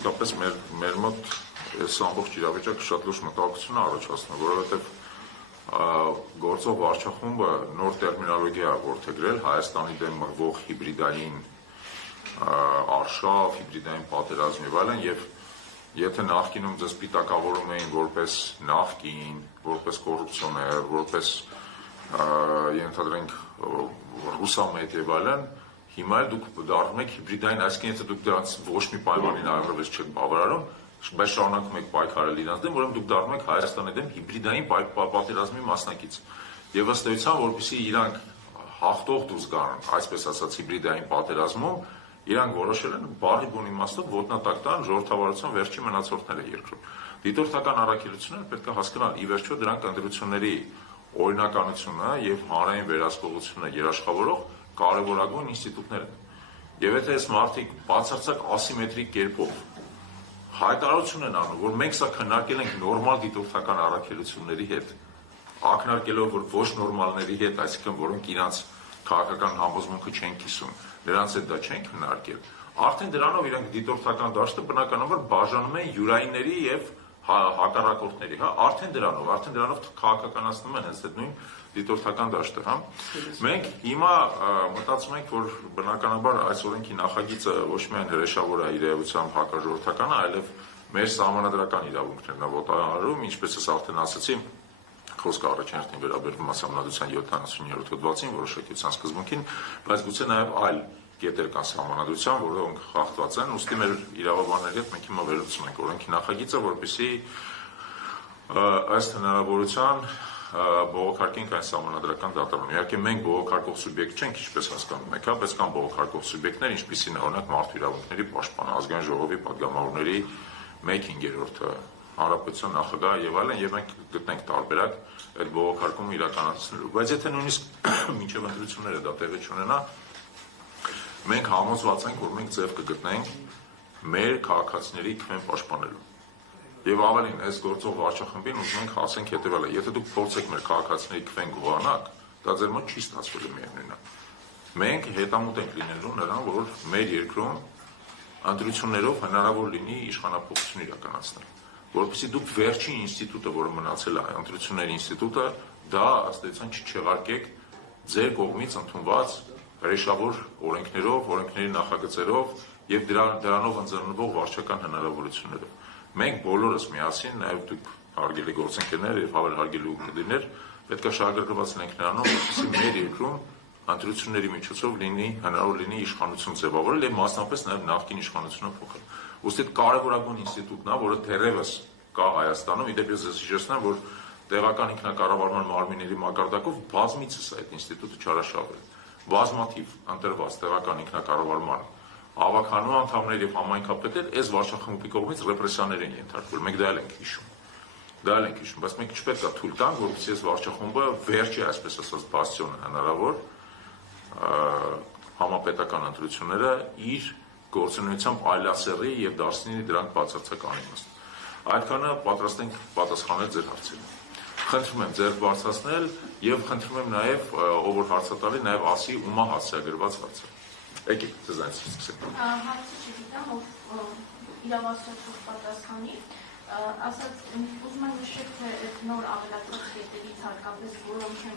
Դապես մեր մոտ այս ամբողջ իրավիճակը շատ լուրջ մտահոգություն է առաջացնում, որովհետև գործող վարչախումբը նոր տերմինոլոգիա է որդեգրել Հայաստանի դեմ մղվող հիբրիդային արշավ, հիբրիդային պատերազմ եւ այլն, եւ եթե նախկինում ձեզ պիտակավորում էին որպես նախկին, որպես կոռուպցիոներ, որպես ենթադրենք ռուսամետ եւ այլն, հիմա էլ դուք դառնում եք հիբրիդային, այսինքն եթե դուք դրանց ոչ մի պայմանին այլևս չեք բավարարում, բայց շարունակում եք պայքարել իրանց դեմ, ուրեմն դուք դառնում եք Հայաստանի դեմ հիբրիդային պատերազմի մասնակից։ Եվ ըստ էության, որպեսզի իրանք հաղթող դուրս գան, այսպես ասած հիբրիդային պատերազմում, իրանք որոշել են բառի բուն իմաստով ոտնատակ տան ժողովրդավարության վերջին մնացորդները երկրում։ Դիտորդական առաքելությունները պետք է հասկանալ, ի վերջո դրանք ընտրությունների օրինականությունը եւ հանրային վերահսկողությունը երաշխավորող կարևորագույն ինստիտուտներ են։ Եվ եթե այս մարդիկ բացարձակ ասիմետրիկ կերպով հայտարարություն են անում, որ մենք սա քննարկել ենք նորմալ դիտորդական առաքելությունների հետ, ակնարկելով, որ ոչ նորմալների հետ, այսինքն որոնք իրանց քաղաքական համոզմունքը չեն կիսում, նրանց հետ դա չեն քննարկել, արդեն դրանով իրենք դիտորդական դաշտը բնականաբար բաժանում են յուրայինների եւ հակառակորդների, արդեն դրանով քաղաքականացնում են հենց այդ նույն դիտորդական դաշտը, Մենք հիմա մտածում ենք, որ բնականաբար այս օրենքի նախագիծը ոչ միայն հրեշավոր է իր էությամբ հակաժողովրդական, այլև մեր սահմանադրական իրավունքներն է ոտնահարում, ինչպես ես արդեն ասացի, խոսքը առաջին վերաբերվում Սահմանադրության 79-րդ հոդվածին, որոշակիության սկզբունքին, բայց գուցե նաև այլ կետեր կան Սահմանադրության, որոնք խախտված են, ուստի մեր իրավաբանների հետ մենք հիմա վերլուծում ենք օրենքի նախագիծը, որպեսզի ըստ հնարավորության բողոքարկենք այն սահմանադրական դատարանում։ Իհարկե մենք բողոքարկող սուբյեկտ չենք, ինչպես հասկանում եք, բայց կան բողոքարկող սուբյեկտներ, ինչպիսին է օրինակ մարդու իրավունքների պաշտպանը, ազգային ժողովի պատգամավորների 1/5-ը, Հանրապետության նախագահը եւ այլն, եւ մենք գտնենք տարբերակ այդ բողոքարկումը իրականացնելու։ Բայց եթե նույնիսկ մինչեւ ընտրությունները դա տեղի չունենա, մենք համոզված ենք, որ մենք ձև կգտնենք մեր քաղաքացիների քվեն պաշտպանելու։ Եվ ավելին, այս գործող վարչախմբին ուզում ենք ասենք հետևյալը. եթե դուք փորձեք մեր քաղաքացիների քվեն գողանաք, դա ձեր մոտ չի ստացվելու միևնույնն է։ Մենք հետամուտ ենք լինելու նրան, որ մեր երկրում ընտրություններով հնարավոր լինի իշխանափոխություն իրականացնել, որպեսզի դուք վերջին ինստիտուտը, որը մնացել է ընտրությունների ինստիտուտը, դա ըստ էության չչեղարկեք ձեր կողմից ընդունված հրեշավոր օրենքներով, օրենքների նախագծերով եւ դրանով ընձեռնվող վարչական հնարավորություններով։ Մենք բոլորս միասին, նաև դուք հարգելի գործընկերներ եւ հավել հարգելի ուղդիրներ, պետք է շահագրգռված լինենք նրանով, որպեսզի մեր երկրում ընտրությունների միջոցով հնարավոր լինի իշխանություն ձևավորել եւ մասնապես նաև նախկին իշխանությունը փոխել։ Ուստի կարևորագույն ինստիտուտն է, որը դեռևս կա Հայաստանում, իդեպ ես հիշեցնեմ, որ տեղական ինքնակառավարման մարմինների մակարդակով բազմիցս այդ ինստիտուտը չարաշահվել։ Բազմաթիվ ընտրված տեղական ինքնակառավարման ավականու անդամներ եւ համայնքապետեր այս վարչախմբի կողմից ռեպրեսիաներ են ենթարկվել։ Մենք դա էլ ենք հիշում, բայց մենք չպետք է թույլ տանք, որպեսզի այս վարչախմբը վերջի, այսպես ասած, բաստիոնը հնարավոր համապետական ընտրությունները իր գործունեությամբ այլասեռի եւ դարձնի դրանք բացարձակ անիմաստ։ Այդքանը պատրաստ ենք պատասխանել ձեր հարցերին։ Խնդրում եմ ձեր բարձրացնել եւ խնդրում եմ նաեւ ով որ հարցատալի նաեւ ասի ումա հասցեագրված հարցը։ Եկեք ձեզանից սկսենք։ Հարցը չգիտեմ, ով իրավասու պատասխանի, ասած ուզում եմ նշել, թե նոր ավելացված կետերից հարկապես որոնք են